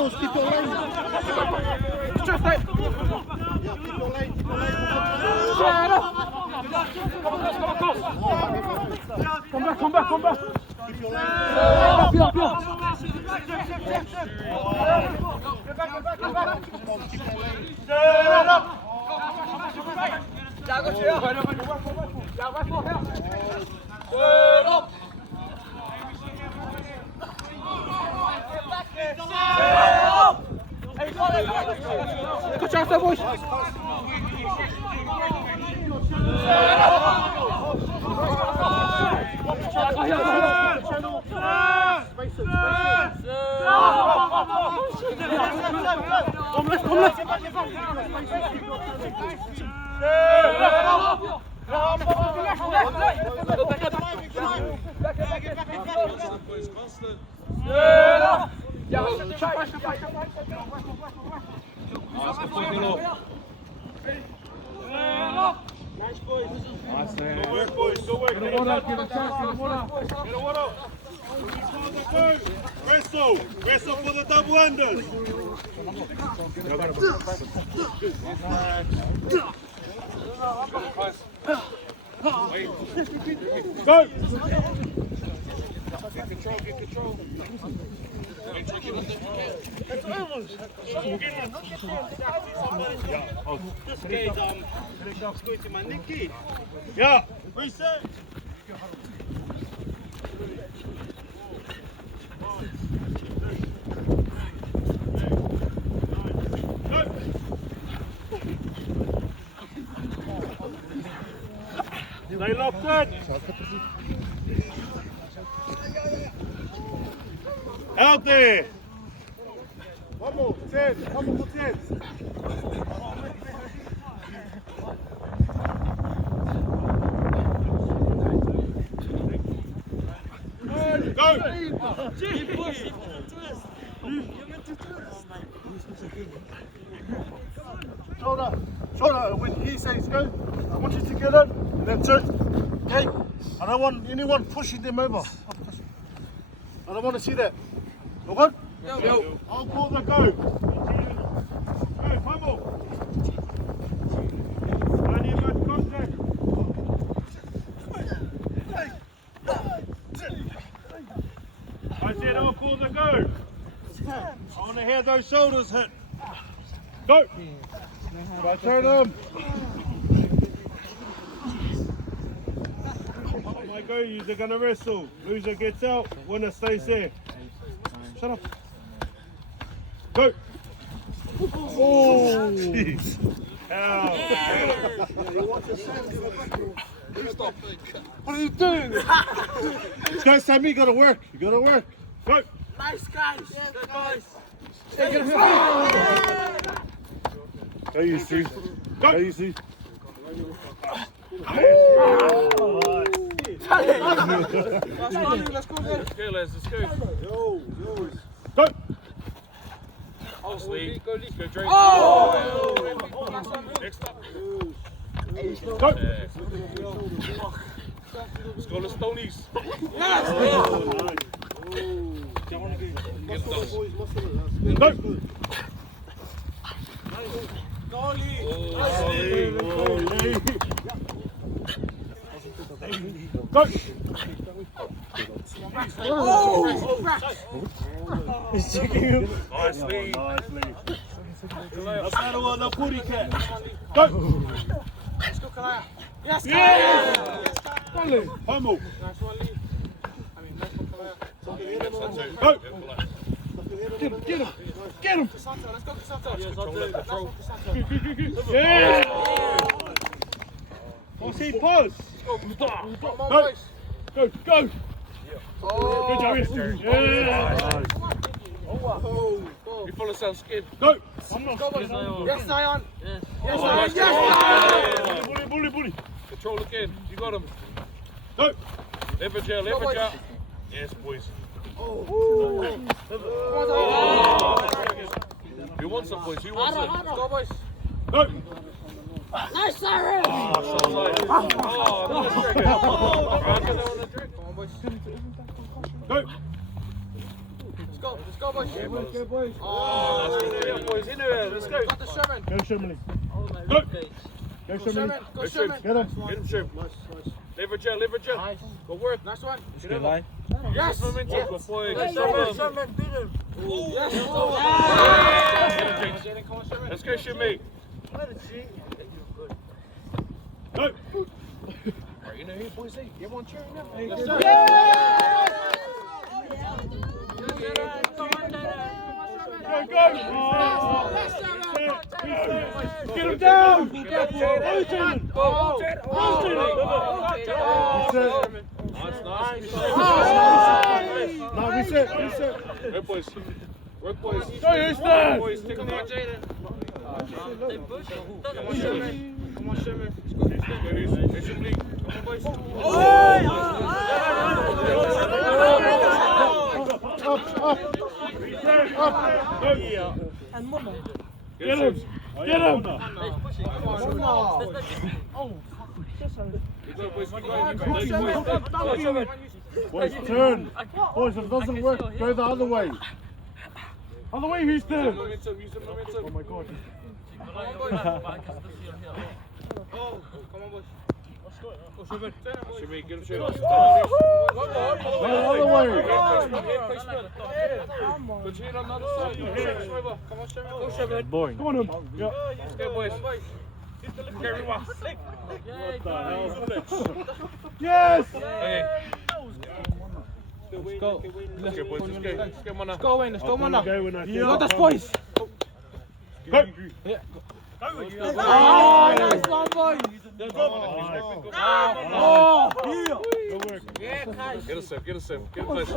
Carlos, keep your lane. Just like. Yeah, keep your lane, keep your lane. Come back. Keep your lane. Up. Come on, keep your lane. Good chance there, boys. Nice boys. Good work, boys. Good work. Get the water. Wrestle for the double unders. Go. Get control. This guy's squeezing my Nicky. Yeah. Reset. Stay locked in. Out there. One more, 10. One more for 10. Go. Shoulder, when he says go, I want you to get in and then turn. Okay? I don't want anyone pushing them over. I don't want to see that. All good? Yo. I'll call the go. Go, Pumble. I need much contact. I said I'll call the go. I want to hear those shoulders hit. Go. Right, turn them. Oh my God, you're gonna wrestle. Loser gets out, winner stays there. Shut up. Go. Oh, jeez. What are you doing? This guy's telling me you gotta work. You gotta work. Go. Nice guys. Yes, good guys. Go, you see. Go, you see. Let's go, let's go. Yo. Go. Oh, sleep. Go, Drake. Oh! Next up. Go. Let's go, the Stonies. Yes! Go. Go. He's checking you. Nicely. That's not the one, the booty cat. Go. Let's go, Kalaya. Yes, Yeah. Go. Pummel. Nice one, Lee. I mean, nice one, Kalaya. Go. Get him. Cassandra, let's go, Cassandra. Yeah. What's he pause? Come on, Go. boys. Go. Good job, yeah. You follow sound skin. Go. Yes, Zion. Yes, Zion. Yes, Bully. Control again. You got him. Go. Leverage out. Yes, boys. You want some, boys? You want some? Go, boys. Go. Nice, Siren. Nice trigger. Come on, boys. Go. go. Let's go, boys. Yeah, boys. Go, boys. Oh, yeah, boys. In there. Let's go. Got the Sherman. Go Sherman. Go. Go Go Sherman. Sherman. Go Go Sherman. Get him. Get him, Sherman. Leverage her, leverage her. Nice. Go work. Nice one. Get him. Yes. Momentum. Good boy. Good Sherman. Sherman. Sherman, beat him. Yes. Jaden, come on, Sherman. Let's go, Shimmy. Go. Right, you know who, boys? Hey, everyone cheering them. Yes, Let's sir. Go, go. Get him down. Go, Jaden. Go, Jaden. Nice. Now reset. Work, boys. Work, boys. Go, Houston. Boys, take them out. Come on, Sherman. Come on, Sherman. It's your league. Come on, boys. Get him. Get him. Boys, turn. Boys, if it doesn't work, go the other way. Other way, Houston. Momentum, use the momentum. Oh my God. Shimmy, get him, Shimmy. Go the other way. Continue on the other side. Come on, Shimmy. Go, Shimmy. Boring. Come on, him. Yeah. Good boys. Everyone. Yes. Okay. Let's go. Let's go, boys. Let's go, man. Go, Wayne. Let's go, man. Go when I Yeah. Got this, boys. Go. Oh, nice one, boys. Good work. Get a sip, get a sip. Get a place.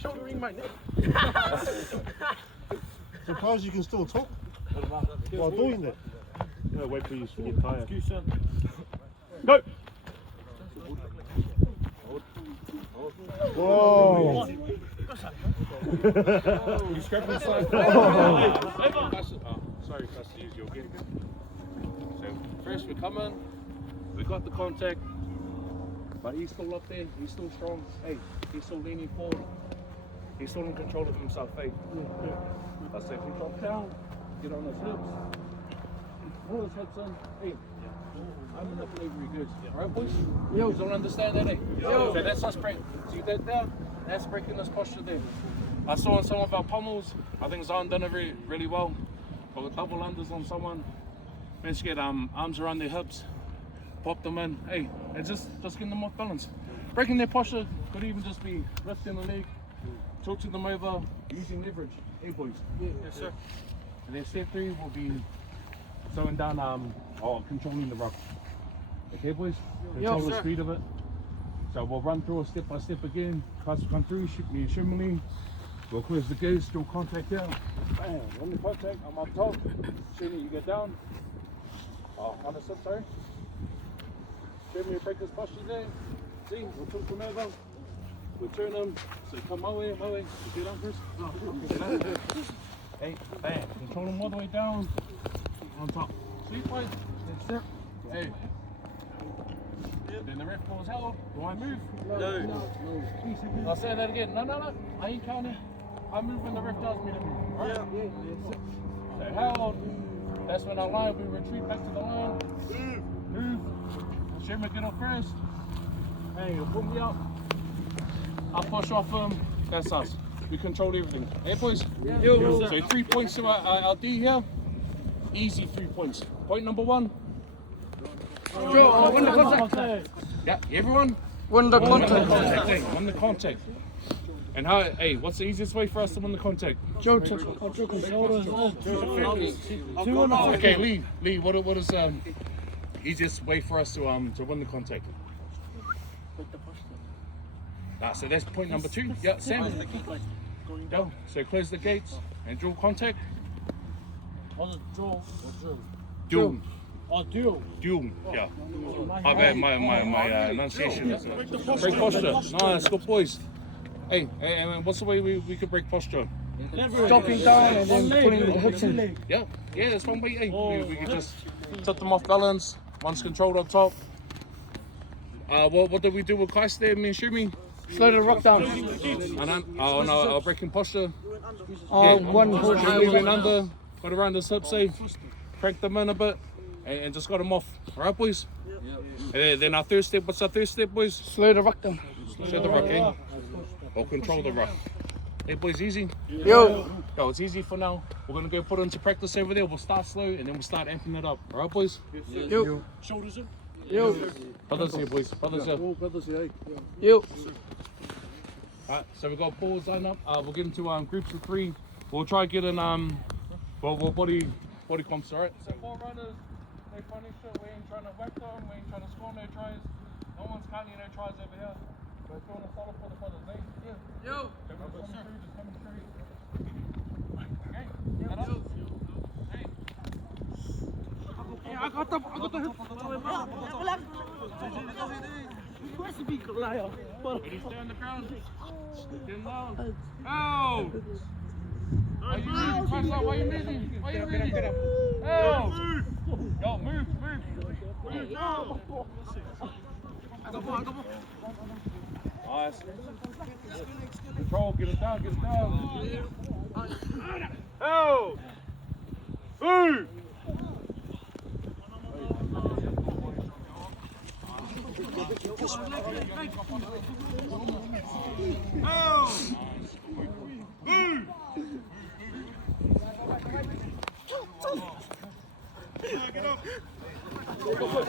Shouldering my neck. Surprised you can still talk while doing that. No, wait for you to get tired. Go. Whoa. You scrap inside. Sorry, that's easy, okay? So, first we come in, we got the contact, but he's still up there, he's still strong. Hey, he's still leaning forward. He's still in control of himself, hey. I said, if you drop down, get on his hips. Pull his hips in, hey. I'm in the play very good. Right, boys? Yo, you don't understand that, eh? Yo. So that's us break. See that down? That's breaking this posture there. I saw in some of our pommels, I think Zion done it really well. But with double unders on someone, let's get arms around their hips, pop them in, hey, and just getting them off balance. Breaking their posture could even just be lifting the leg, tilting them over, using leverage. Hey, boys. Yes, sir. And then step 3 will be slowing down, controlling the rock. Okay, boys? Control the speed of it. So we'll run through it step by step again. Class will come through, shoot me and shimmy me. We'll close the gaze, still contact out. Bam, on the contact, I'm up top. Shimmy, you get down. On the sip, sorry. Shimmy, break this posture there. See, we'll tilt them over. We'll turn them. So come my way. You get down first. Hey, bam. Control them all the way down. On top. Sweet boys. That's it. Hey. Then the ref calls held. Do I move? No. I'll say that again. No. I ain't counting. I move when the ref tells me to move. Right? So held. That's when I line. We retreat back to the line. Move. Shimmer get up first. Hey, you'll pull me up. I'll push off him. That's us. We control everything. Hey, boys? So 3 points to our D here. Easy 3 points. Point number 1. Win the contact. Yeah, everyone? Win the Win the contact. contact. Hey, win the contact. And how? Hey, what's the easiest way for us to win the contact? Okay, Lee. What is easiest way for us to win the contact? So that's point number 2. Yeah, Sam. Go. So close the gates and draw contact. Duel. Duel. Yeah. My bad. My enunciation. Break posture. Nice, good boys. Hey, and what's the way we could break posture? Dropping down and then putting the hooks in. Yeah, that's one way. Hey, we can just set them off balance. One's controlled up top. What did we do with Kai there, me and Shumi? Slow the rock down. And then, I'll break in posture. Oh, one hold. Moving under, got around the hips, say, crank them in a bit, and just got them off. Alright, boys? And then our third step, what's our third step, boys? Slow the rock down. Slow the rock, eh? Or control the rock. Hey, boys, easy? Yo. Yo, it's easy for now. We're gonna go put into practice over there. We'll start slow, and then we'll start amping it up. Alright, boys? Yo. Shoulders in. Yo. Brothers here, boys. Brothers here. All brothers here. Yo. Alright, so we've got balls lined up. We'll get into groups of 3. We'll try getting we'll body comps, alright? So 4 runners, they funny shit. We ain't trying to whack them. We ain't trying to score no tries. No one's counting no tries over here. So if you want to start off for the brothers, eh? Yeah. Yo. Just coming through. Okay. Get up. Hey. I got the Ready, stay on the ground. Get down. Oh! Why you moving? Why you moving? Why you moving? Oh! Yo, move. Nice. Control, get it down. Oh! Move! You go first.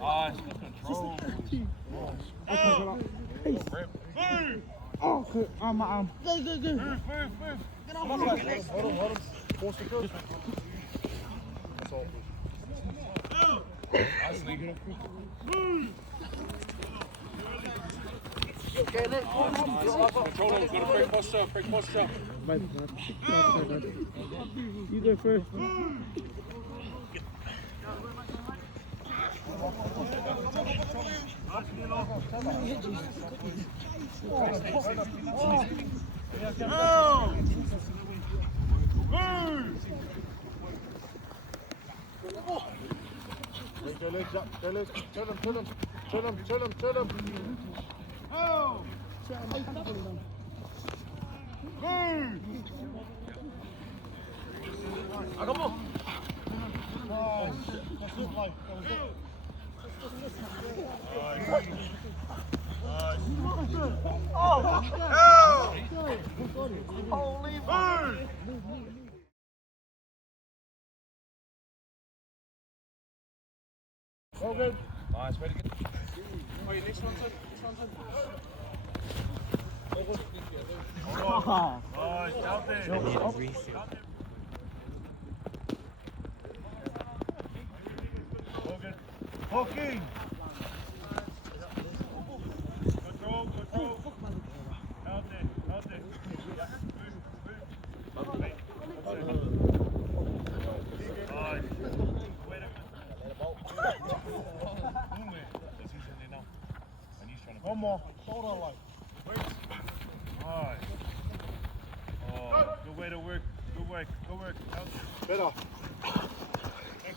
Nice, control. Oh, good. My arm. Go. Move. Hold him. Force the coach. That's all. Nicely. Control him, got a break posture. You go first. Get legs up. Turn him. All good. Nice, ready to get. Wait, next one's in. Nice, out there. All good. Hooking. Control. Out there. One more. Shoulder light. Nice. Oh, good way to work. Good work. Better.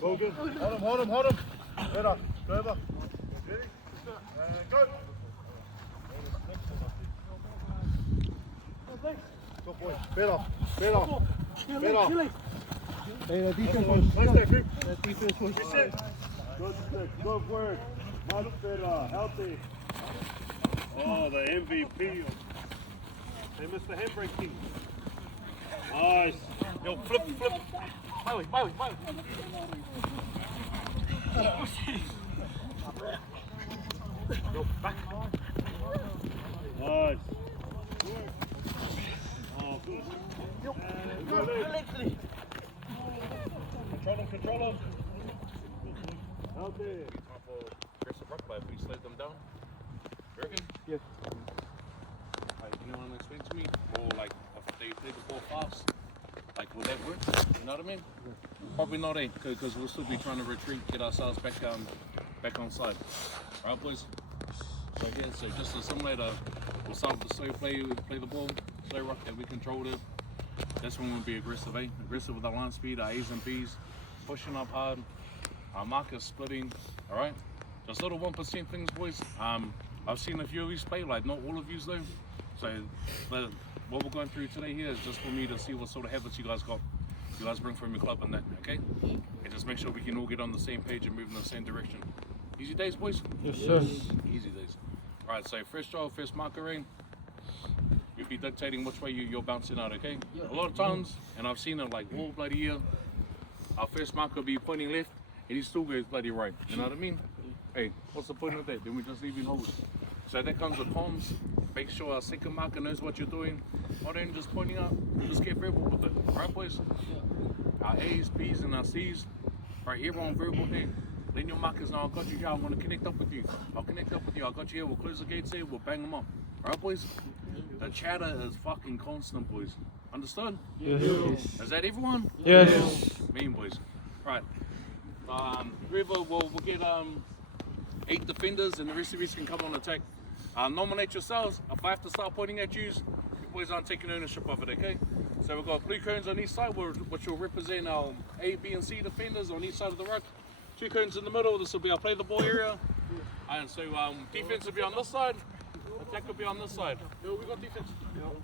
Go good. Hold him. Better. Go over. Ready? Go. Good boy. Better. Hey, defense Nice there, Pip. defense was. Good work. Much better. Healthy. Oh, the MVP. They missed the handbrake key. Nice. Yo, flip. Maui. Go back. Nice. Oh, good. Control him. Out there. Aggressive rock play if we slid them down. You reckon? Yeah. Like, you know what I'm explaining to me? Or like, if they play the ball fast, like, would that work? You know what I mean? Probably not, because we'll still be trying to retreat, get ourselves back on side. Right, boys? So yeah, so just to simulate, we'll start with the slow play, we play the ball, slow rock that we controlled it. That's when we'll be aggressive, aggressive with our line speed, our A's and B's, pushing up hard, our markers splitting, all right? Just little 1% things, boys. I've seen a few of you play, like not all of you though. So what we're going through today here is just for me to see what sort of habits you guys bring from your club and that, okay? And just make sure we can all get on the same page and move in the same direction. Easy days, boys? Yes, sir. Easy days. All right, so first draw, first marker in. You'll be dictating which way you're bouncing out, okay? A lot of times, and I've seen it like all bloody year, our first marker will be pointing left, and he still goes bloody right. You know what I mean? Hey, what's the point of that? Then we just leave him hold. So that comes with comms. Make sure our second marker knows what you're doing. Not only just pointing out, just get verbal with it. Right, boys? Our A's, B's, and our C's. Right, everyone verbal here. Then your markers know, I got you here, I want to connect up with you. I'll connect up with you, I got you here, we'll close the gates here, we'll bang them up. Right, boys? The chatter is fucking constant, boys. Understood? Yes. Is that everyone? Yes. Mean, boys. Right. River, we'll get 8 defenders, and the rest of you can come on attack. Nominate yourselves. If I have to start pointing at you boys aren't taking ownership of it, okay? So we've got blue cones on each side, which will represent our A, B, and C defenders on each side of the ruck. 2 cones in the middle, this will be our play the ball area. And so defense will be on this side, attack will be on this side. Yo, we got defense.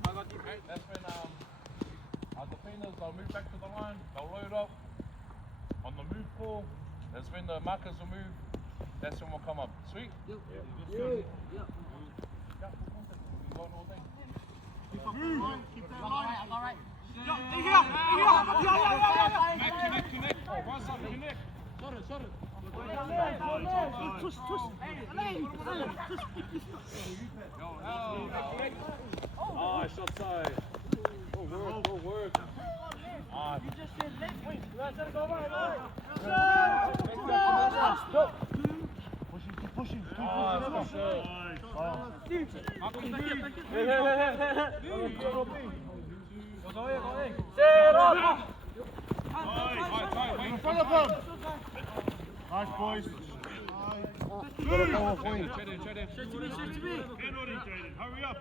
I got defense. That's when our defenders, they'll move back to the line, they'll load up. On the move call, that's when the markers will move. That's when we'll come up. Sweet? Yep. Yeah. Keep up the line, keep that line. All right. Connect. Oh, rise up, connect. Shut it. Nice offside. Good work. You just said left wing. Let it go right. Keep pushing. In front of them. Nice, boys. Gotta go off wing. Hurry up.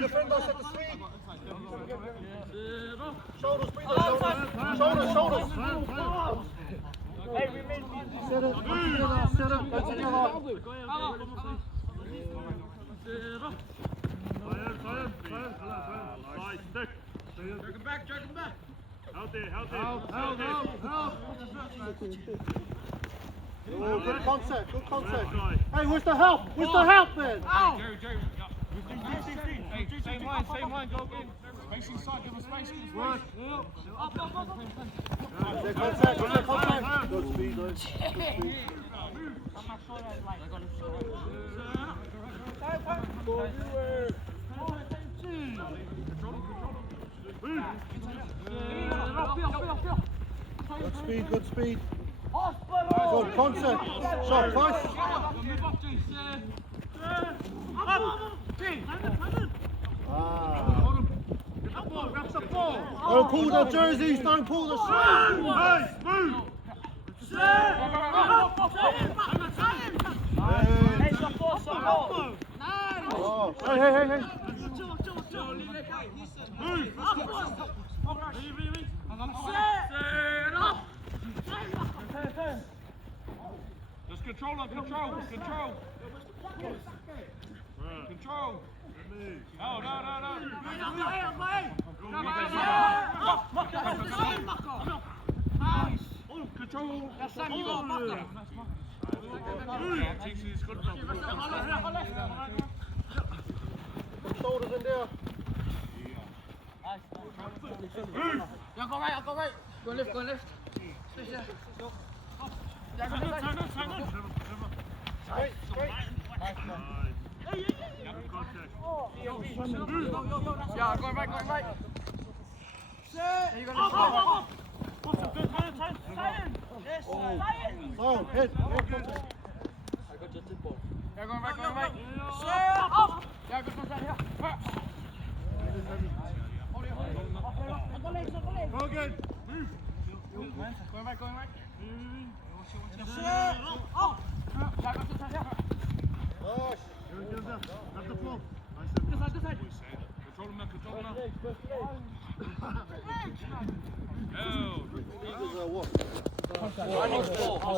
Defenders at the speed. Shoulders, shoulders. Hey, we made Set it together. Jerk him back. Out there. Help. Oh, good contact. Hey, where's the help? Then? Jerry. Hey, same line, go again. Space inside, give us space. Work. Good contact. Good speed, though. Good speed. Good contact. Shot close. Don't pull the jerseys, don't pull the shirt. Move. Hey. Just control. Control. Shoulders in there. I'll go right. Go left. Straight. Yeah, going right. There you go. Oh, hit. I got your tip ball. Yeah, going right. Yeah, go inside here. Go again. Going right. That's the flow. This side. Control him now.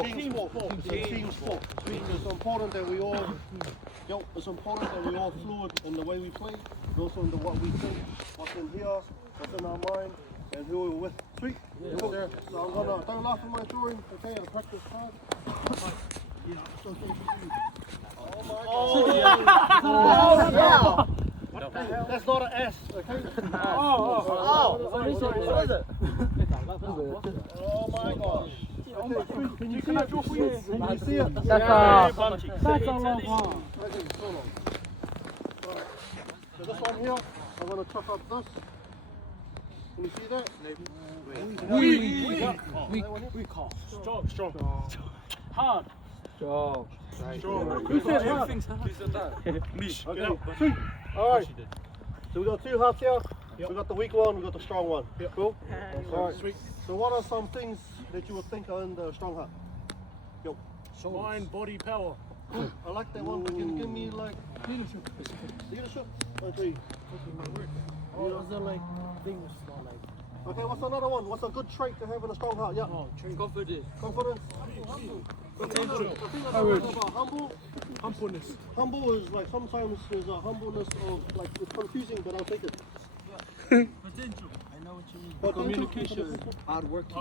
Team sport. It's a team sport. It's important that we all, it's important that we all fluid in the way we play, but also in what we think, what's in here, what's in our mind, and who we're with. Sweet. Cool. So I'm gonna don't laugh at my drawing. Okay, I'll practice hard. That's not an S. Okay. Oh my gosh. Can you see it? Can you see it? That's a long one. Okay, so long. So this one here, I'm going to chop up this. Can you see that? Weak. Strong. Hard. Strong. Who said hard? Okay, two. Alright. So we got two halves here. We got the weak one, we got the strong one. Cool? Alright. So what are some things that you would think are in the strong half? Mind, body, power. I like that one, but can you give me like leadership? Okay. Okay, what's another one? What's a good trait to have in a strong heart? Yeah. Confidence. Confidence. Humble. Humbleness. Humble is like sometimes there's a humbleness of like it's confusing, but I'll take it. Potential. I know what you mean. But Communication. Hard working.